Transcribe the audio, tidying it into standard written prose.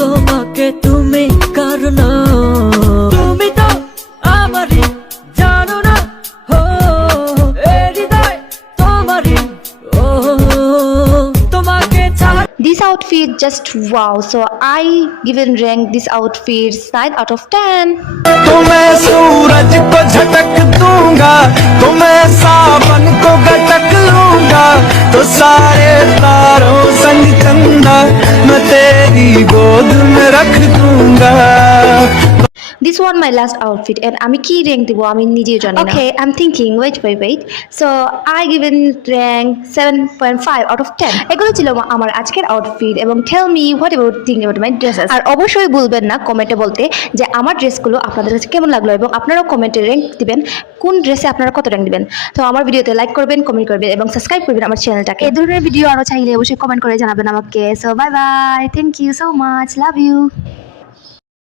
তোমাকে তুমি কারণ তুমি তো আমারই জানো না হো এ হৃদয় তোমারই ও তোমাকে ছাড়া। This outfit just wow, so I given rank this outfit 9 out of 10. तो मैं सूरज को झटक दूंगा, तो मैं सावन को गटक लूंगा, तो सारे तारों संग चंदा मैं तेरी गोद में रख दूंगा। This one my last outfit and আমি কি rank দিব আমি নিজেও জানি না। Okay, I'm thinking wait. So I given rank 7.5 out of 10. এগুলো ছিল আমার আজকের আউটফিট এবং tell me what about think about my dresses. আর অবশ্যই ভুলবেন না কমেন্টে বলতে যে আমার ড্রেসগুলো আপনাদের কাছে কেমন লাগলো এবং আপনারাও কমেন্টে rank দিবেন কোন ড্রেসে আপনারা কত rank দিবেন। তো আমার ভিডিওতে লাইক করবেন, কমেন্ট করবেন এবং সাবস্ক্রাইব করবেন আমার চ্যানেলটাকে। এই ধরনের ভিডিও আরো চাইলে অবশ্যই কমেন্ট করে জানাবেন আমাকে। So bye bye, thank you so much, love you.